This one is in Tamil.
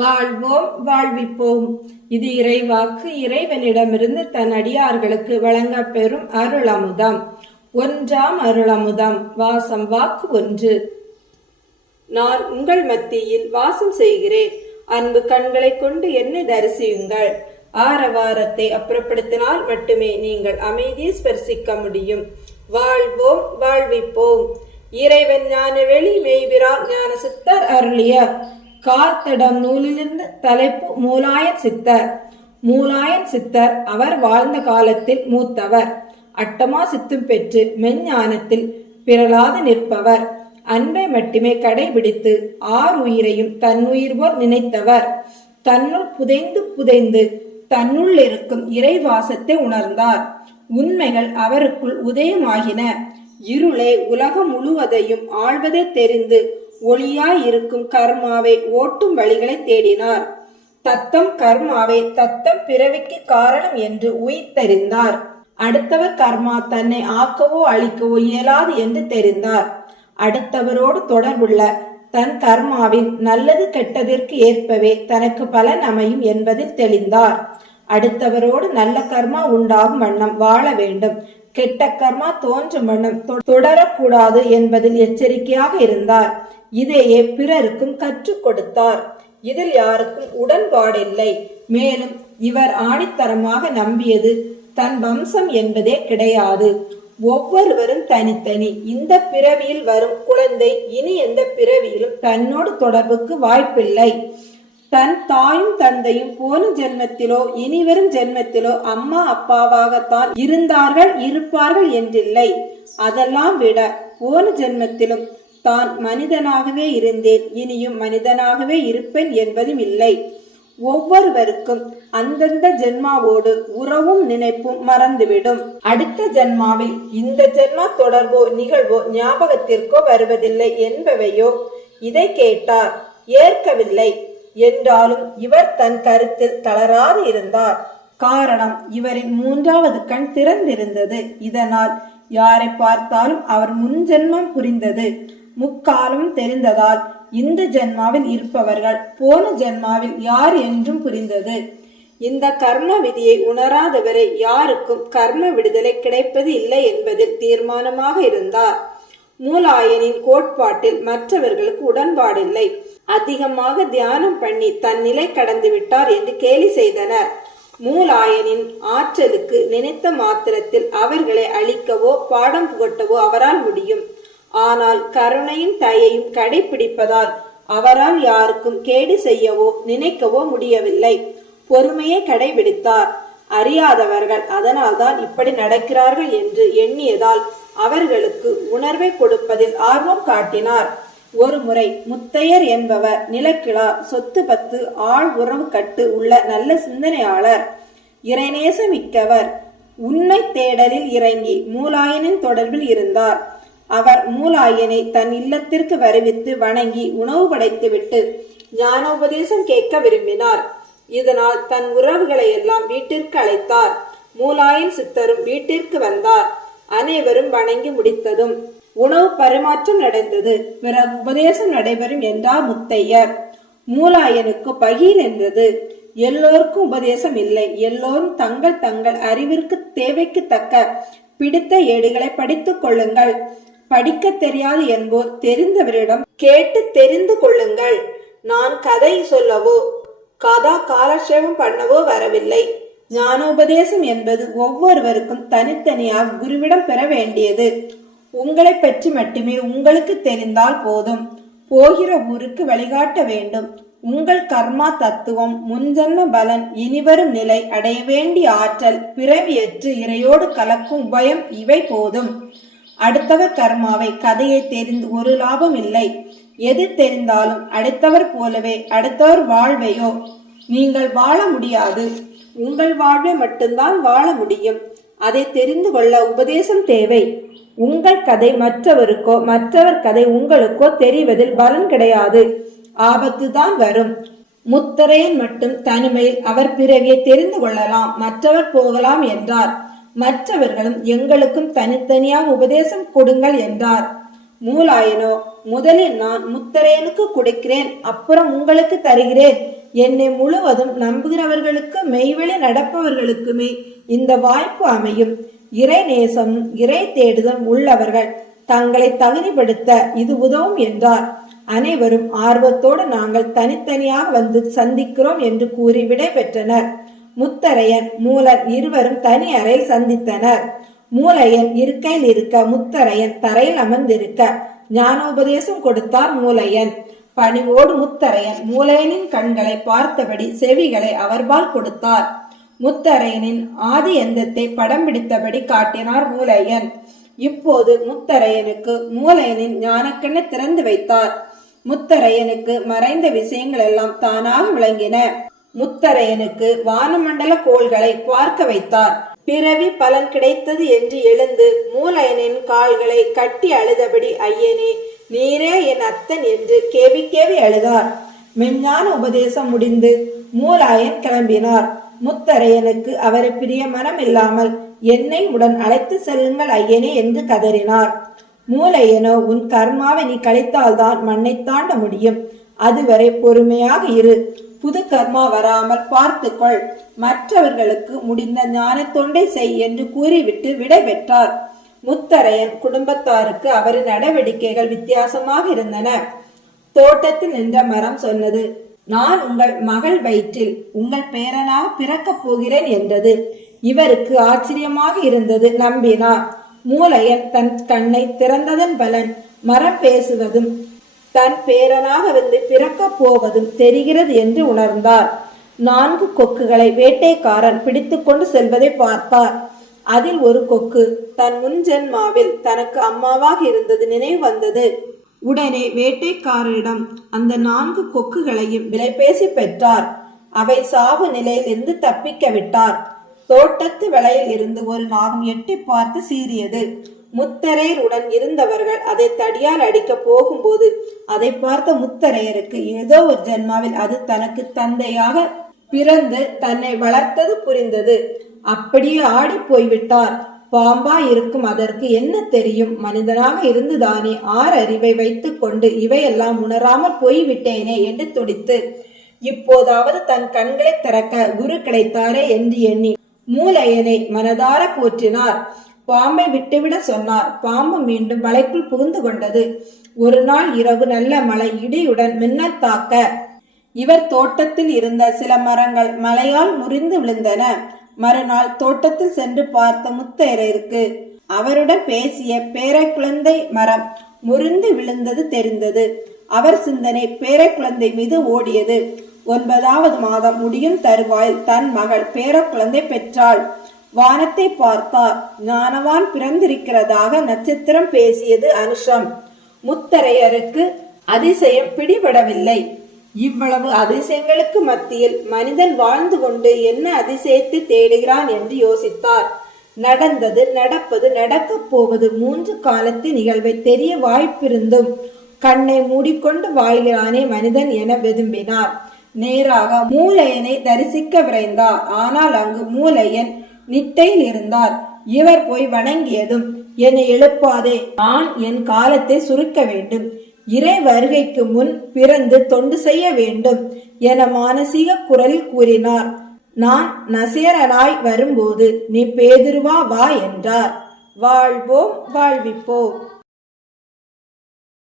வாழ்வோம் வாழ்விப்போம். இது இறைவாக்கு. இறைவனிடமிருந்து தன் அடியார்களுக்கு வழங்கப் பெறும் அருளமுதம். ஒன்றாம் அருளமுதம். வாசம் வாக்கு 1. நான் உங்கள் மத்தியில் வாசம் செய்கிறேன். அன்பு கண்களை கொண்டு என்னை தரிசியுங்கள். ஆரவாரத்தை அப்புறப்படுத்தினால் மட்டுமே நீங்கள் அமைதியை ஸ்பர்சிக்க முடியும். வாழ்வோம் வாழ்விப்போம். இறைவன் ஞான வெளி மெய்பிரான் ஞான சித்தர் அருளிய கார்த்தடம் நூலிலிருந்து தலைப்பு மூலாயன் சித்தர். மூலாயன் சித்தர் அவர் வாழ்ந்த காலத்தில் மூத்தவர். அட்டமா சித்தும் பெற்று மெஞ்ஞானத்தில் பிறலாது நிற்பவர். அன்பை மட்டுமே கடைபிடித்து உயிரையும் தன்னுயிர் போல் நினைத்தவர். தன்னுள் புதைந்து புதைந்து தன்னுள் இருக்கும் இறைவாசத்தை உணர்ந்தார். உண்மைகள் அவருக்குள் உதயமாகின. இருளே உலகம் முழுவதையும் ஆழ்வதை தெரிந்து ஒளியாயிருக்கும் கர்மாவை ஓட்டும் வழிகளை தேடினார். தத்தம் கர்மாவை தத்தம் பிறவிக்கு காரணம் என்று உயிர்த்தெறிந்தார். அடுத்தவர் கர்மா தன்னை ஆக்கவோ அழிக்கவோ இயலாது என்று தெரிந்தார். அடுத்தவரோடு தொடர்புள்ள தன் கர்மாவின் நல்லது கெட்டதற்கு ஏற்பவே தனக்கு பலன் அமையும் என்பதில் தெளிந்தார். அடுத்தவரோடு நல்ல கர்மா உண்டாகும் வண்ணம் வாழ வேண்டும், கெட்ட கர்மா தோன்றும் வண்ணம் தொடரக்கூடாது என்பதில் எச்சரிக்கையாக இருந்தார். இதையே பிறருக்கும் கற்றுக் கொடுத்தார். இதில் யாருக்கும் உடன்பாடில்லை. மேலும் இவர் ஆணித்தரமாக நம்பியது தன் வம்சம் என்பதே கிடையாது. ஒவ்வொருவரும் தனித்தனி. இந்த பிறவியில் வரும் குழந்தை இனி எந்த பிறவியிலும் தன்னோடு தொடர்புக்கு வாய்ப்பில்லை. தன் தாயும் தந்தையும் போன ஜென்மத்திலோ இனி வரும் ஜென்மத்திலோ அம்மா அப்பாவாகத்தான் இருந்தார்கள் இருப்பார்கள் என்றில்லை. அதெல்லாம் விட போன ஜென்மத்திலும் தான் மனிதனாகவே இருந்தேன், இனியும் மனிதனாகவே இருப்பேன் என்பதும் இல்லை. ஒவ்வொருவருக்கும் அந்தந்த ஜென்மாவோடு உறவும் நினைப்பும் மறந்துவிடும். அடுத்த ஜென்மாவில் இந்த ஜென்மா தொடர்போ நிகழ்வோ ஞாபகத்திற்கோ வருவதில்லை என்பவையோ. இதை கேட்டார், ஏற்கவில்லை. என்றாலும் இவர் தன் கருத்தில் தளராது இருந்தார். காரணம், இவரின் 3வது கண் திறந்திருந்தது. இதனால் யாரை பார்த்தாலும் அவர் முன்ஜென்மம் புரிந்தது. முக்காலம் தெரிந்ததால் இந்த ஜென்மாவில் இருப்பவர்கள் போன ஜென்மாவில் யார் என்றும் புரிந்தது. இந்த கர்ம விதியை உணராதவரை யாருக்கும் கர்ம விடுதலை கிடைப்பது இல்லை என்பதில் தீர்மானமாக இருந்தார். மூலாயனின் கோட்பாட்டில் மற்றவர்களுக்கு உடன்பாடில்லை. அதிகமாக தியானம் பண்ணி தன் நிலை கடந்து விட்டார் என்று கேலி செய்தனர். மூலாயனின் ஆற்றலுக்கு நினைத்த மாத்திரத்தில் அவர்களை அழிக்கவோ பாடம் புகட்டவோ அவரால் முடியும். ஆனால் கருணையும் தயையும் கடைபிடிப்பதால் அவரால் யாருக்கும் கேடு செய்யவோ நினைக்கவோ முடியவில்லை. பொறுமையை கடைபிடித்தார். அறியாதவர்கள் அதனால்தான் இப்படி நடக்கிறார்கள் என்று எண்ணியதால் அவர்களுக்கு உணர்வை கொடுப்பதில் ஆர்வம் காட்டினார். ஒரு முறை முத்தையர் என்பவர் நிலக்கிழார், சொத்து பத்து, ஆள் உறவு கட்டு உள்ள நல்ல சிந்தனையாளர், இறைநேசமிக்கவர். உண்மை தேடலில் இறங்கி மூலாயனின் தொடர்பில் இருந்தார். அவர் மூலாயனை தன் இல்லத்திற்கு வருவித்து வணங்கி உணவு படைத்துவிட்டு ஞானோபதேசம் கேட்க விரும்பினார். இதனால் தன் உறவுகளை எல்லாம் வீட்டிற்கு அழைத்தார். மூலாயன் சித்தரும் வீட்டிற்கு வந்தார். அனைவரும் வணங்கி முடித்ததும் உணவு பரிமாற்றம் நடந்தது. பிறகு உபதேசம் நடைபெறும் என்றார் முத்தையர். மூலாயனுக்கு பகீர் என்றது. எல்லோருக்கும் உபதேசம் இல்லை. எல்லோரும் தங்கள் தங்கள் அறிவிற்கு தேவைக்கு தக்க பிடித்த ஏடுகளை படித்துக் கொள்ளுங்கள். படிக்க தெரியாது என்போர் தெரிந்தவரிடம் கேட்டு தெரிந்து கொள்ளுங்கள். நான் கதை சொல்லவோ கதா காலட்சேபம் பண்ணவோ வரவில்லை. ஞானோபதேசம் என்பது ஒவ்வொருவருக்கும் தனித்தனியாக குருவிடம் பெற வேண்டியது. உங்களை பற்றி மட்டுமே உங்களுக்கு தெரிந்தால் போதும். போகிற ஊருக்கு வழிகாட்ட வேண்டும். உங்கள் கர்மா தத்துவம், முன்ஜன்ம பலன், இனிவரும் நிலை, அடைய வேண்டிய ஆற்றல், பிறவியற்று இறையோடு கலக்கும் உபயம், இவை போதும். அடுத்தவர் கர்மாவை கதையை தெரிந்து ஒரு லாபம் இல்லை. எது தெரிந்தாலும் அடுத்தவர் போலவே அடுத்தவர் வாழ்வையோ நீங்கள் வாழ முடியாது. உங்கள் வாழ்வை மட்டும்தான் வாழ முடியும். அதை தெரிந்து கொள்ள உபதேசம் தேவை. உங்கள் கதை மற்றவருக்கோ மற்றவர் கதை உங்களுக்கோ தெரிவதில் பலன் கிடையாது. ஆபத்து தான் வரும். முத்தரையன் மட்டும் தனிமையில் அவர் பிறவியை தெரிந்து கொள்ளலாம், மற்றவர் போகலாம் என்றார். மற்றவர்களும் எங்களுக்கும் தனித்தனியாக உபதேசம் கொடுங்கள் என்றார். மூலாயனோ, முதலில் நான் முத்தரையனுக்கு கொடுக்கிறேன், அப்புறம் உங்களுக்கு தருகிறேன் என்னை முழுவதும் நம்புகிறவர்களுக்கு, மெய்வழி நடப்பவர்களுக்குமே இந்த வாய்ப்பு அமையும். இறை நேசம், இறை தேடுதல் உள்ளவர்கள் தங்களை தகுதிப்படுத்த இது உதவும் என்றார். அனைவரும் ஆர்வத்தோடு நாங்கள் தனித்தனியாக வந்து சந்திக்கிறோம் என்று கூறி விடை பெற்றனர். முத்தரையன், மூலன் இருவரும் தனி அறையில் சந்தித்தனர். மூலையன் இருக்கையில் இருக்க, முத்தரையன் தரையில் அமர்ந்திருக்க ஞானோபதேசம் கொடுத்தார் மூலையன். பணிவோடு முத்தரையன் மூலையனின் கண்களை பார்த்தபடி செவிகளை அவர்பால் கொடுத்தார். முத்தரையனின் ஆதி எந்தத்தை படம் பிடித்தபடி காட்டினார் மூலையன். இப்போது முத்தரையனுக்கு மூலையனின் ஞானக்கண்ணை திறந்து வைத்தார். முத்தரையனுக்கு மறைந்த விஷயங்கள் எல்லாம் தானாக விளங்கின. முத்தரையனுக்கு வானமண்டல கோள்களை பார்க்க வைத்தார். பிறவி பலன் கிடைத்தது என்று எழுந்து மூலையனின் கால்களை கட்டி அழுதபடி, ஐயனே, நீரே என் அத்தன் என்று கேவி கேவி அழுதார். மெஞ்ஞான உபதேசம் முடிந்து மூலாயன் கிளம்பினார். முத்தரையனுக்கு அவரை பிரிய மனம் இல்லாமல், என்னை உடன் அழைத்து செல்லுங்கள் ஐயனே என்று கதறினார். மூலையனோ, உன் கர்மாவை நீ கழித்தால்தான் மண்ணை தாண்ட முடியும். அதுவரை பொறுமையாக இரு. புது கர்மா வராமல் பார்த்துக்கொள். மற்றவர்களுக்கு முடிந்த ஞான தொண்டை செய் என்று கூறிவிட்டு விடை பெற்றார். முத்தரையன் குடும்பத்தாருக்கு அவரின் நடவடிக்கைகள் வித்தியாசமாக இருந்தன. தோட்டத்தில் நின்ற மரம் சொன்னது, நான் உங்கள் மகள் வயிற்றில் உங்கள் பேரனாக பிறக்கப் போகிறேன் என்றது. இவருக்கு ஆச்சரியமாக இருந்தது. நம்பினார். மூலையன் தன் கண்ணை திறந்ததன் பலன் மரம் பேசுவதும் தன் பேரனாக வந்து பிறக்கப் போவதும் தெரிகிறது என்று உணர்ந்தார். 4 கொக்குகளை வேட்டைக்காரன் பிடித்து கொண்டு செல்வதை பார்த்தார். அதில் ஒரு கொக்கு தன் முன்ஜென்மாவில் தனக்கு அம்மாவாக இருந்தது நினைவு வந்தது. உடனே வேட்டைக்காரரிடம் அந்த 4 கொக்குகளையும் விலை பேசி பெற்றார். அவை சாவு நிலையில் இருந்து தப்பிக்க விட்டார். தோட்டத்து விலையில் இருந்து ஒரு நாகம் எட்டி பார்த்து சீறியது. முத்தரையருடன் இருந்தவர்கள் அதை தடியால் அடிக்க போகும்போது அதை பார்த்த முத்தரையருக்கு ஏதோ ஒரு ஜென்மாவில் அது தனக்கு தந்தையாக பிறந்து தன்னை வளர்த்தது புரிந்தது. அப்படியே ஆடி போய்விட்டார். பாம்பா இருக்கும் அதற்கு என்ன தெரியும்? மனிதனாக இருந்துதானே 6 அறிவை வைத்துக் கொண்டு இவையெல்லாம் உணராமல் போய்விட்டேனே என்று துடித்து, இப்போதாவது தன் கண்களை திறக்க குரு கிடைத்தாரே என்று எண்ணி மூலையனை மனதார போற்றினார். பாம்பை விட்டுவிட சொன்னார். பாம்பு மீண்டும் வலைக்குள் புகுந்து கொண்டது. ஒரு நாள் இரவு நல்ல மழை இடியுடன் மின்னல் தாக்க இவர் தோட்டத்தில் இருந்த சில மரங்கள் மழையால் முறிந்து விழுந்தன. மறுநாள் தோட்டத்தில் சென்று பார்த்த முத்தரையருக்கு அவருடன் பேசிய பேரை குழந்தை மரம் முறிந்து விழுந்தது தெரிந்தது. அவர் சிந்தனை பேரை குழந்தை மீது ஓடியது. 9வது மாதம் முடியும் தருவாயில் தன் மகள் பேர குழந்தை பெற்றாள். வானத்தை பார்த்தார். ஞானவான் பிறந்திருக்கிறதாக நட்சத்திரம் பேசியது அனுஷம். முத்தரையருக்கு அதிசயம் பிடிபடவில்லை. இவ்வளவு அதிசயங்களுக்கு மத்தியில் மனிதன் வாழ்ந்து கொண்டு என்ன அதிசயத்தை தேடுகிறான் என்று யோசித்தார். நடந்தது, நடப்பது, நடக்கப் போவது 3 காலத்து நிகழ்வை தெரிய வாய்ப்பிருந்தும் கண்ணை மூடிக்கொண்டு வாழ்கிறானே மனிதன் என விரும்பினார். நேராக மூலையனை தரிசிக்க விரைந்தார். ஆனால் அங்கு மூலையன் நிட்டையில் இருந்தார். இவர் போய் வணங்கியதும், என்னை எழுப்பாதே, நான் என் காலத்தை சுருக்க வேண்டும், இறை வருகைக்கு முன் பிறந்து தொண்டு செய்ய வேண்டும் என மானசீக குரலில் கூறினார். நான் நசேரனாய் வரும்போது நீ பேதுருவா வா என்றார். வாழ்வோம், வாழ்விப்போம்.